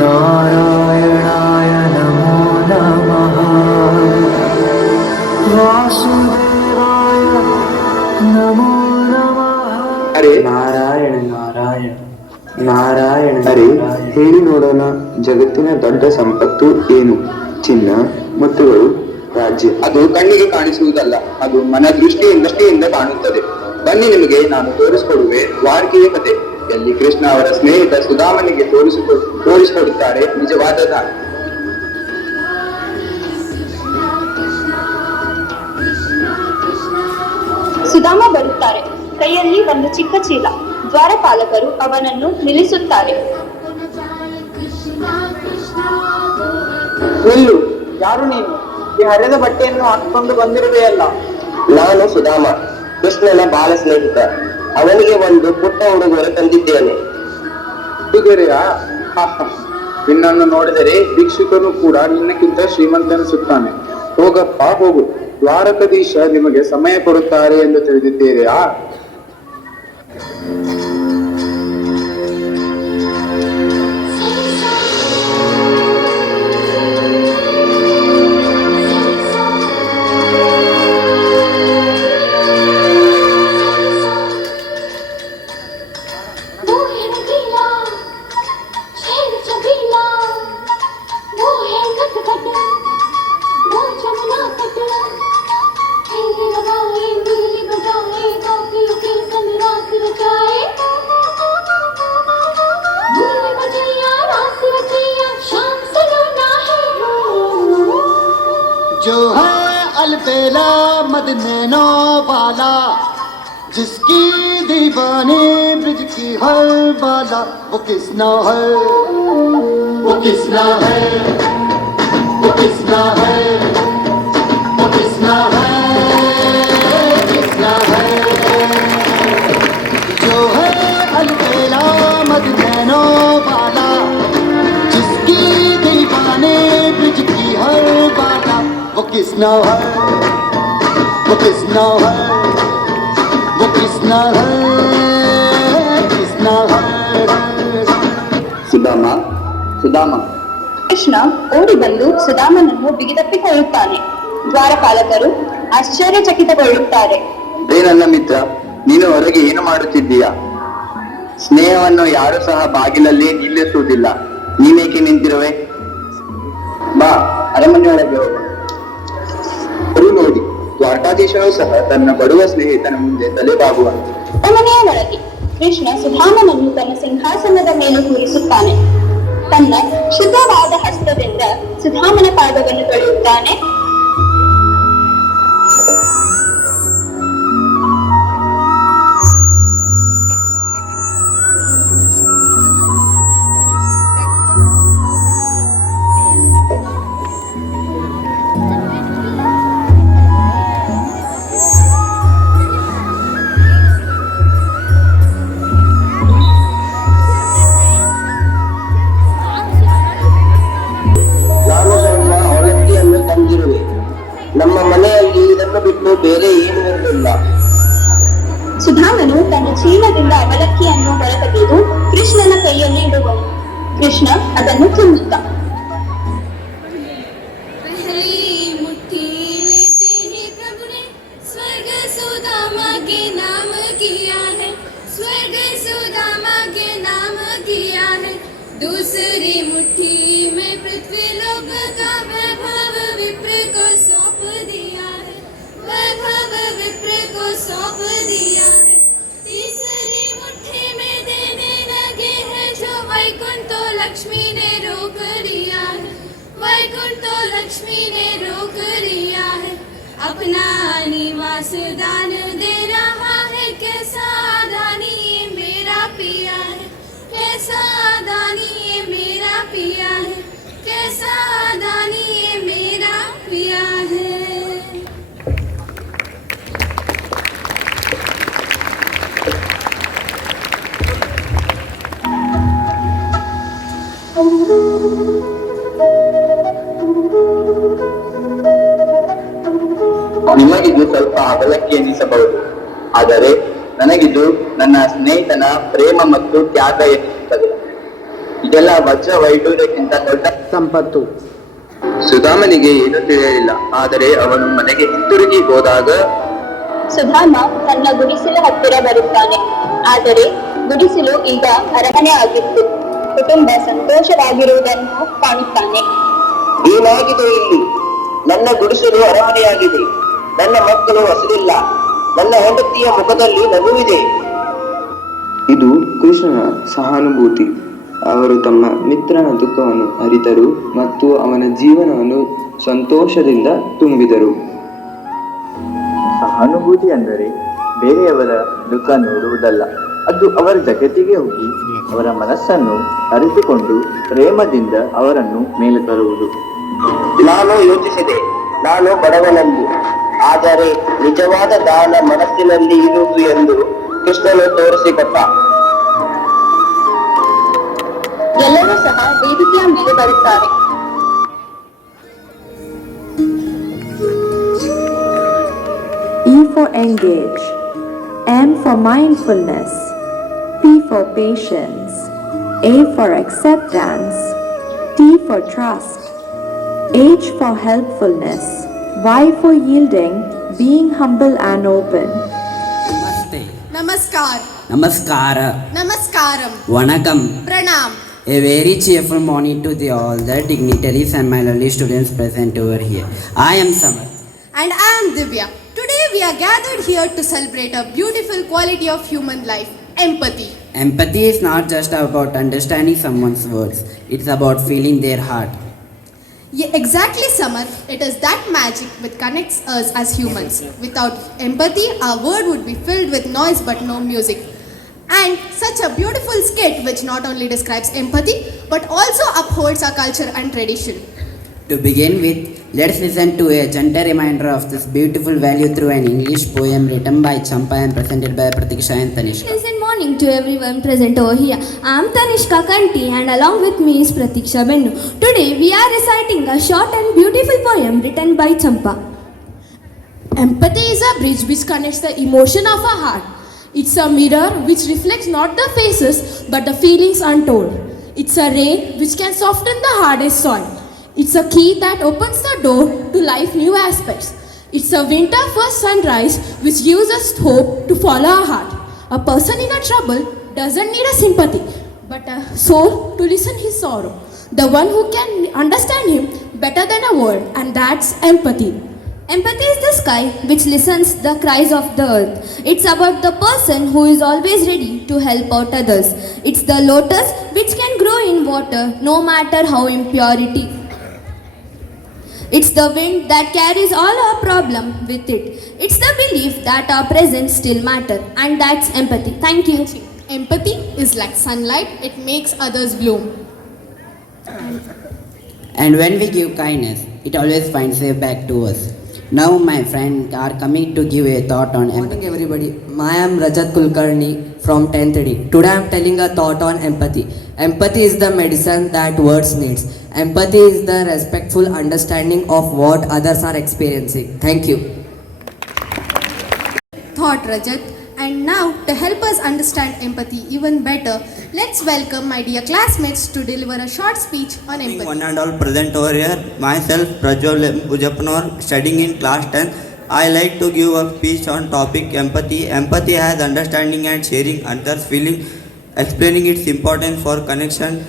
ನಾರಾಯಣಾಯ ನಮೋ ನಮಃ. ವಾಸುದೇವಾಯ ನಮೋ ನಮಃ. ಅರೆ ನಾರಾಯಣ ನಾರಾಯಣ ನಾರಾಯಣ. ಅರೆ ಹೇಳಿ ನೋಡೋಣ, ಜಗತ್ತಿನ ದೊಡ್ಡ ಸಂಪತ್ತು ಏನು? ಚಿನ್ನ, ಮುತ್ತುಗಳು, ರಾಜ್ಯ. ಅದು ಕಣ್ಣಿಗೆ ಕಾಣಿಸುವುದಲ್ಲ, ಅದು ಮನ ದೃಷ್ಟಿಯಿಂದ ಕಾಣುತ್ತದೆ. ಬನ್ನಿ, ನಿಮಗೆ ನಾನು ತೋರಿಸಿಕೊಡುವೆ ದ್ವಾರಕೆಯ ಕತೆ. ಎಲ್ಲಿ ಕೃಷ್ಣ ಅವರ ಸ್ನೇಹಿತ ಸುಧಾಮನಿಗೆ ತೋರಿಸಿಕೊಡುತ್ತಾರೆ ನಿಜವಾದ ದಾರಿ. ಸುಧಾಮ ಬರುತ್ತಾರೆ, ಕೈಯಲ್ಲಿ ಒಂದು ಚಿಕ್ಕ ಚೀಲ. ದ್ವಾರಪಾಲಕರು ಅವನನ್ನು ನಿಲ್ಲಿಸುತ್ತಾರೆ. ನಿಲ್ಲು, ಯಾರು ನೀನು? ಈ ಹರಿದ ಬಟ್ಟೆಯನ್ನು ಹಾಕಿಕೊಂಡು ಬಂದಿರುವೆಯಲ್ಲ. ನಾನು ಸುಧಾಮ, ಕೃಷ್ಣನ ಬಾಲ ಸ್ನೇಹಿತ. ಅವನಿಗೆ ಒಂದು ಪುಟ್ಟ ಉಡುಗೊರೆ ತಂದಿದ್ದೇನೆ. ಉಡುಗೊರೆಯಾ? ನಿನ್ನನ್ನು ನೋಡಿದರೆ ಭಿಕ್ಷುಕನು ಕೂಡ ನಿನ್ನಕ್ಕಿಂತ ಶ್ರೀಮಂತನಿಸುತ್ತಾನೆ. ಹೋಗಪ್ಪ ಹೋಗು, ದ್ವಾರಕಾಧೀಶ ನಿಮಗೆ ಸಮಯ ಕೊಡುತ್ತಾರೆ ಎಂದು ತಿಳಿದಿದ್ದೀರಾ? जो है अलबेला मदनैनो वाला, जिसकी दीवानी ब्रिज की हर बाला, वो किसना है, वो किसना है, वो किसना है, वो किसना है, किसना है? जो है अलबेला मदनैनो वाला, जिसकी दीवानी ब्रिज की हर बाला, वो किसना है, वो किसना है, वो किसना है, किसना है? ಸುಧಾಮ, ಸುಧಾಮ. ಕೃಷ್ಣ ಓಡಿ ಬಂದು ಸುಧಾಮನನ್ನು ಬಿಗಿದಪ್ಪಿಕೊಳ್ಳುತ್ತಾನೆ. ದ್ವಾರಪಾಲಕರು ಆಶ್ಚರ್ಯಚಕಿತಗೊಳ್ಳುತ್ತಾರೆ. ರೇ ನನ್ನ ಮಿತ್ರ, ನೀನು ಹೊರಗೆ ಏನು ಮಾಡುತ್ತಿದ್ದೀಯಾ? ಸ್ನೇಹವನ್ನು ಯಾರು ಸಹ ಬಾಗಿಲಲ್ಲಿ ನಿಲ್ಲಿಸುವುದಿಲ್ಲ. ನೀನೇಕೆ ನಿಂತಿರುವೆ? ಬಾ, ಅರಮನೆಯೊಳಗೆ ಹೋಗು. ನೋಡಿ, ದ್ವಾರಕಾಧೀಶನು ಸಹ ತನ್ನ ಬಡುವ ಸ್ನೇಹಿತನ ಮುಂದೆ ತಲೆಬಾಗುವಂತೆ. ಅರಮನೆಯ ಒಳಗೆ ಕೃಷ್ಣ ಸುಧಾಮನನ್ನು ತನ್ನ ಸಿಂಹಾಸನದ ಮೇಲೆ ಕೂರಿಸುತ್ತಾನೆ. ತನ್ನ ಶುದ್ಧವಾದ ಹಸ್ತದಿಂದ ಸುಧಾಮನ ಪಾದವನ್ನು ತೊಳೆಯುತ್ತಾನೆ. ನಮ್ಮ ಮನೆಯಲ್ಲಿ ಇದನ್ನು ಬಿಟ್ಟು ಬೇರೆ ಏನು ಇರಲಿಲ್ಲ. ಸುಧಾಮನು ತನ್ನ ಚೀಲದಿಂದ ಅವಲಕ್ಕಿಯನ್ನು ಹೊರತೆಗೆದು ಕೃಷ್ಣನ ಕೈಯಲ್ಲಿ ಇಡುವನು. ಕೃಷ್ಣ ಅದನ್ನು ತಿನ್ನುತ್ತ, दूसरी मुट्ठी में पृथ्वी लोक का वैभव विप्र को सौंप दिया है, वैभव विप्र को सौंप दिया है। तीसरी मुट्ठी में देने लगे हैं जो वैकुंठ तो लक्ष्मी ने रोक लिया है, वैकुंठ तो लक्ष्मी ने रोक लिया है। अपना निवास दान दे रहा है, कैसा दानी मेरा पिया है, कैसा दानी मेरा पिया है, कैसा दानी मेरा पिया है। ನಿಮಗಿದು ಸ್ವಲ್ಪ ಅವಲಕ್ಕಿ ಎನಿಸಬಹುದು, ಆದರೆ ನನಗಿದು ನನ್ನ ಸ್ನೇಹಿತನ ಪ್ರೇಮ ಮತ್ತು ತ್ಯಾಗ ಎನಿಸುತ್ತದೆ. ಇದೆಲ್ಲ ವಜ್ರ ವೈಡೂರ್ಯಕ್ಕಿಂತ ದೊಡ್ಡ ಸಂಪತ್ತು. ಸುಧಾಮನಿಗೆ ಏನೂ ತಿಳಿಯಲಿಲ್ಲ. ಆದರೆ ಅವನು ಮನೆಗೆ ಹಿಂತಿರುಗಿ ಹೋದಾಗ ಸುಧಾಮ ತನ್ನ ಗುಡಿಸಲು ಹತ್ತಿರ ಬರುತ್ತಾನೆ. ಆದರೆ ಗುಡಿಸಲು ಈಗ ಅರಮನೆ ಆಗಿತ್ತು. ಕುಟುಂಬ ಸಂತೋಷವಾಗಿರುವುದನ್ನು ಕಾಣುತ್ತಾನೆ. ಏನಾಗಿದೆ ಇಲ್ಲಿ? ನನ್ನ ಗುಡಿಸಲು ಅರಮನೆಯಾಗಿದೆ. ನನ್ನ ಮಕ್ಕಳು ಹಸಿರಿಲ್ಲ. ನನ್ನ ಹೆಂಡತಿಯ ಮುಖದಲ್ಲಿ ನಗುವಿದೆ. ಇದು ಕೃಷ್ಣನ ಸಹಾನುಭೂತಿ. ಅವರು ತಮ್ಮ ಮಿತ್ರನ ದುಃಖವನ್ನು ಅರಿತರು ಮತ್ತು ಅವನ ಜೀವನವನ್ನು ಸಂತೋಷದಿಂದ ತುಂಬಿದರು. ಸಹಾನುಭೂತಿ ಅಂದರೆ ಬೇರೆಯವರ ದುಃಖ ನೋಡುವುದಲ್ಲ, ಅದು ಅವರ ಜಗತ್ತಿಗೆ ಹೋಗಿ ಅವರ ಮನಸ್ಸನ್ನು ಅರಿತುಕೊಂಡು ಪ್ರೇಮದಿಂದ ಅವರನ್ನು ಮೇಲೆ ತರುವುದು. ನಾನು ಯೋಚಿಸಿದೆ, ನಾನು ಬಡವನನ್ನು, ಆದರೆ ನಿಜವಾದ ದಾನ ಮನಸ್ಸಿನಲ್ಲಿ ಇರುವುದು ಎಂದು ಕೃಷ್ಣನು ತೋರಿಸಿಕೊಟ್ಟ. ಎಲ್ಲರೂ ಸಹ ವೇದಿಕೆಯ ಮೇಲೆ ಬರುತ್ತಾರೆ. E for engage, M for mindfulness, P for patience, A for acceptance, T for trust, H for helpfulness, Y for yielding, being humble and open. Namaste. Namaskar. Namaskara. Namaskaram. Vanakkam. Pranam. A very cheerful morning to all the dignitaries and my lovely students present over here. I am Samar. And I am Divya. Today we are gathered here to celebrate a beautiful quality of human life, empathy. Empathy is not just about understanding someone's words, it's about feeling their heart. Yeah, exactly, Samar. It is that magic which connects us as humans. Without empathy, our world would be filled with noise but no music. And such a beautiful skit which not only describes empathy but also upholds our culture and tradition. To begin with, let's listen to a gentle reminder of this beautiful value through an English poem written by Champa and presented by Pratiksha and Tanishka. Pleasant morning to everyone present over here. I am Tanishka Kanti and along with me is Pratiksha Bennu. Today we are reciting a short and beautiful poem written by Champa. Empathy is a bridge which connects the emotion of our heart. It's a mirror which reflects not the faces but the feelings untold. It's a ray which can soften the hardest soil. It's a key that opens the door to life new aspects. It's a winter first sunrise which gives us hope to follow our heart. A person in a trouble doesn't need a sympathy but a soul to listen his sorrow. The one who can understand him better than a word, and that's empathy. Empathy is the sky which listens the cries of the earth. It's about the person who is always ready to help out others. It's the lotus which can grow in water no matter how impurity. It's the wind that carries all our problem with it. It's the belief that our presence still matter, and that's empathy. Thank you. Empathy is like sunlight, it makes others bloom. And when we give kindness, it always finds way back to us. Now my friends are coming to give a thought on empathy. Morning everybody, I am Rajat Kulkarni from 10th D. Today I am telling a thought on empathy. Empathy is the medicine that words needs. Empathy is the respectful understanding of what others are experiencing. Thank you. Thought, Rajat. And now, to help us understand empathy even better, let's welcome my dear classmates to deliver a short speech on empathy. One and all present over here, myself Prajwal Bujapnor, studying in class 10. I like to give a speech on topic empathy. Empathy has understanding and sharing others' feeling, explaining its importance for connection,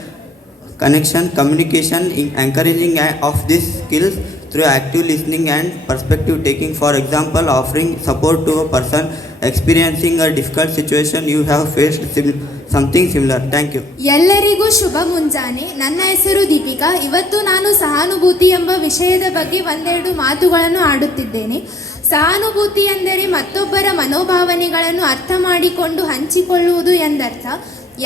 communication, encouraging of these skills through active listening and perspective taking. For example, offering support to a person experiencing a difficult situation you have faced something similar. Thank you. ಎಲ್ಲರಿಗೂ ಶುಭ ಮುಂಜಾನೆ. ನನ್ನ ಹೆಸರು ದೀಪಿಕಾ. ಇವತ್ತು ನಾನು ಸಹಾನುಭೂತಿ ಎಂಬ ವಿಷಯದ ಬಗ್ಗೆ ಒಂದೆರಡು ಮಾತುಗಳನ್ನು ಆಡುತ್ತಿದ್ದೇನೆ. ಸಹಾನುಭೂತಿ ಎಂದರೆ ಮತ್ತೊಬ್ಬರ ಮನೋಭಾವನೆಗಳನ್ನು ಅರ್ಥ ಮಾಡಿಕೊಂಡು ಹಂಚಿಕೊಳ್ಳುವುದು ಎಂದರ್ಥ.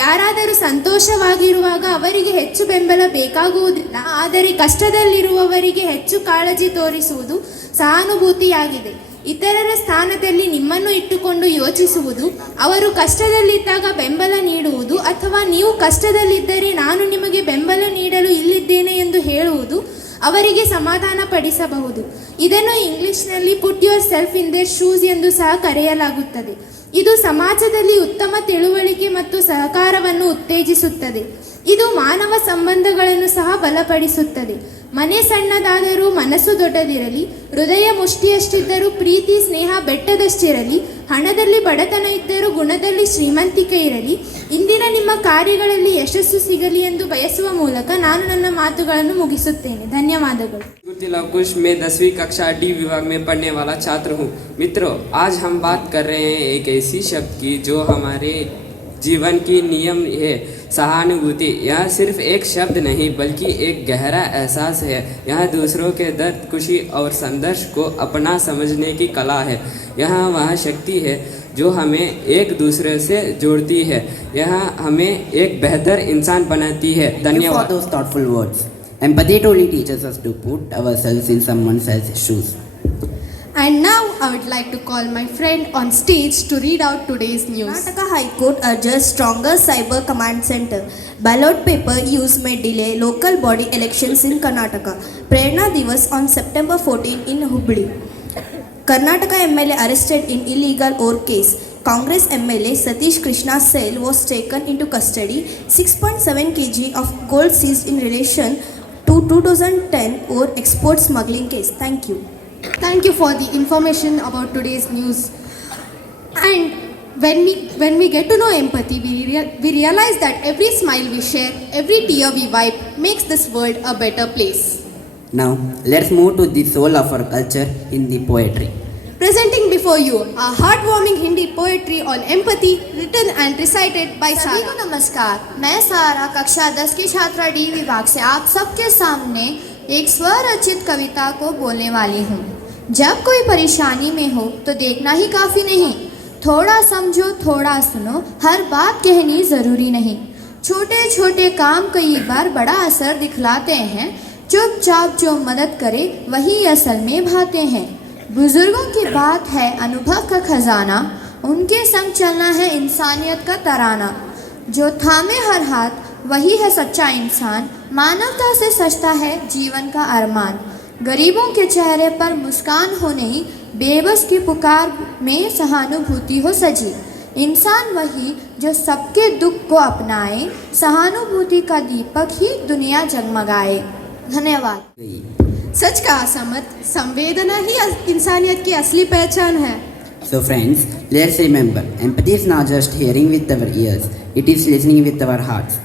ಯಾರಾದರೂ ಸಂತೋಷವಾಗಿರುವಾಗ ಅವರಿಗೆ ಹೆಚ್ಚು ಬೆಂಬಲ ಬೇಕಾಗುವುದಿಲ್ಲ, ಆದರೆ ಕಷ್ಟದಲ್ಲಿರುವವರಿಗೆ ಹೆಚ್ಚು ಕಾಳಜಿ ತೋರಿಸುವುದು ಸಹಾನುಭೂತಿಯಾಗಿದೆ. ಇತರರ ಸ್ಥಾನದಲ್ಲಿ ನಿಮ್ಮನ್ನು ಇಟ್ಟುಕೊಂಡು ಯೋಚಿಸುವುದು, ಅವರು ಕಷ್ಟದಲ್ಲಿದ್ದಾಗ ಬೆಂಬಲ ನೀಡುವುದು, ಅಥವಾ ನೀವು ಕಷ್ಟದಲ್ಲಿದ್ದರೆ ನಾನು ನಿಮಗೆ ಬೆಂಬಲ ನೀಡಲು ಇಲ್ಲಿದ್ದೇನೆ ಎಂದು ಹೇಳುವುದು, ಅವರಿಗೆ ಸಮಾಧಾನ ಪಡಿಸಬಹುದು. ಇದನ್ನು ಇಂಗ್ಲಿಷ್ನಲ್ಲಿ put your self in their shoes ಎಂದು ಸಹ ಕರೆಯಲಾಗುತ್ತದೆ. ಇದು ಸಮಾಜದಲ್ಲಿ ಉತ್ತಮ ತಿಳುವಳಿಕೆ ಮತ್ತು ಸಹಕಾರವನ್ನು ಉತ್ತೇಜಿಸುತ್ತದೆ. ಇದು ಮಾನವ ಸಂಬಂಧಗಳನ್ನು ಸಹ ಬಲಪಡಿಸುತ್ತದೆ. ಮನೆ ಸಣ್ಣದಾದರೂ ಮನಸ್ಸು ದೊಡ್ಡದಿರಲಿ, ಹೃದಯ ಮುಷ್ಟಿಯಷ್ಟಿದ್ದರೂ ಪ್ರೀತಿ ಸ್ನೇಹ ಬೆಟ್ಟದಷ್ಟಿರಲಿ, ಹಣದಲ್ಲಿ ಬಡತನ ಇದ್ದರೂ ಗುಣದಲ್ಲಿ ಶ್ರೀಮಂತಿಕೆ ಇರಲಿ, ಇಂದಿನ ನಿಮ್ಮ ಕಾರ್ಯಗಳಲ್ಲಿ ಯಶಸ್ಸು ಸಿಗಲಿ ಎಂದು ಬಯಸುವ ಮೂಲಕ ನಾನು ನನ್ನ ಮಾತುಗಳನ್ನು ಮುಗಿಸುತ್ತೇನೆ. ಧನ್ಯವಾದಗಳು. लवकुश मैं 10वीं कक्षा डी विभाग में पढ़ने वाला छात्र हूँ. मित्रों, आज हम बात कर रहे हैं एक ऐसी शब्द की जो हमारे जीवन की नियम है, सहानुभूति. यह सिर्फ एक शब्द नहीं बल्कि एक गहरा एहसास है. यह दूसरों के दर्द, खुशी और संघर्ष को अपना समझने की कला है. यह वह शक्ति है जो हमें एक दूसरे से जोड़ती है. यह हमें एक बेहतर इंसान बनाती है. Thank you for धन्यवाद. those thoughtful words. Empathy truly teaches us to put ourselves in someone else's shoes. And now I would like to call my friend on stage to read out today's news. Karnataka High Court urges stronger cyber command center. Ballot paper use may delay local body elections in Karnataka. Prerna Divas on September 14 in Hubli. Karnataka MLA arrested in illegal ore case. Congress MLA Satish Krishna's cell was taken into custody. 6.7 kg of gold seized in relation to 2010 ore export smuggling case. Thank you. Thank you for the information about today's news. And when we get to know empathy, we realize that every smile we share, every tear we wipe makes this world a better place. Now, let's move to the soul of our culture in the poetry. Presenting before you a heartwarming Hindi poetry on empathy written and recited by सभी Sara. को नमस्कार. मैं सारा कक्षा 10 की छात्रा D विभाग से आप सबके सामने एक स्वरचित कविता को बोलने वाली हूँ. जब कोई परेशानी में हो तो देखना ही काफ़ी नहीं, थोड़ा समझो थोड़ा सुनो, हर बात कहनी ज़रूरी नहीं. छोटे छोटे काम कई बार बड़ा असर दिखलाते हैं, चुपचाप जो मदद करे वही असल में भाते हैं. बुजुर्गों की बात है अनुभव का खजाना, उनके संग चलना है इंसानियत का तराना. जो थामे हर हाथ वही है सच्चा इंसान, मानवता से सजता है जीवन का अरमान. गरीबों के चेहरे पर मुस्कान हो नहीं, बेबस की पुकार में सहानुभूति हो सजी. इंसान वही जो सबके दुख को अपनाए, सहानुभूति का दीपक ही दुनिया जगमगाए. धन्यवाद. सच का असमत, संवेदना ही इंसानियत की असली पहचान है. So friends, let's remember, empathy is not just hearing with our ears, it is listening with our hearts.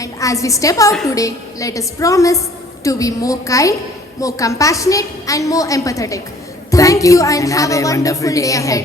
And as we step out today, let us promise to be more kind, more compassionate and more empathetic. Thank you and have a wonderful day ahead.